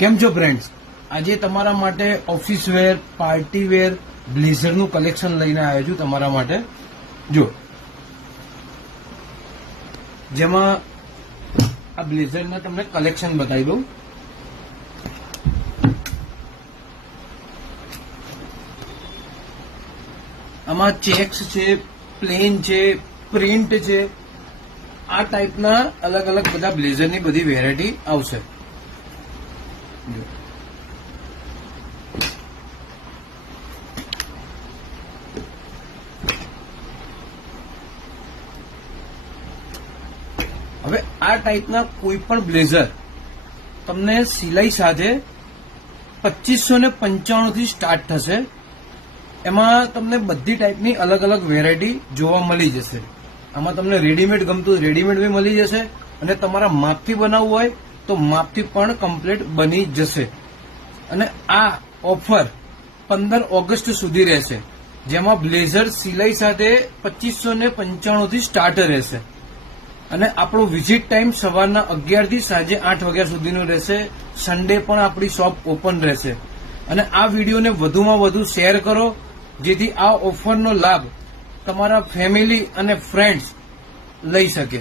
કેમ છો ફ્રેન્ડ્સ? આજે તમારા માટે ઓફિસ વેર, પાર્ટી વેર, બ્લેઝરનું કલેક્શન લઈને આવ્યો છું તમારા માટે. જો જેમાં આ બ્લેઝરના તમને કલેક્શન બતાવી દઉં. આમાં ચેક્સ છે, પ્લેન છે, પ્રિન્ટ છે, આ ટાઈપના અલગ અલગ બધા બ્લેઝરની બધી વેરાયટી આવશે. હવે આ ટાઈપના કોઈ પણ બ્લેઝર તમને સિલાઈ સાથે 2595 થી સ્ટાર્ટ થશે. એમાં તમને બધી ટાઈપની અલગ અલગ વેરાયટી જોવા મળી જશે. આમાં તમને રેડીમેડ ગમતું રેડીમેડ બી મળી જશે અને તમારા માપથી બનાવવું હોય તો માપથી પણ કમ્પ્લીટ બની જશે. અને આ ઓફર 15 ઓગસ્ટ સુધી રહેશે, જેમાં બ્લેઝર સિલાઈ સાથે 2595 થી સ્ટાર્ટ રહેશે. અને આપણો વિઝિટ ટાઈમ સવારના 11 થી સાંજે 8 વાગ્યા સુધીનો રહેશે. સન્ડે પણ આપણી શોપ ઓપન રહેશે. અને આ વિડીયોને વધુમાં વધુ શેર કરો, જેથી આ ઓફરનો લાભ તમારા ફેમિલી અને ફ્રેન્ડ્સ લઈ શકે.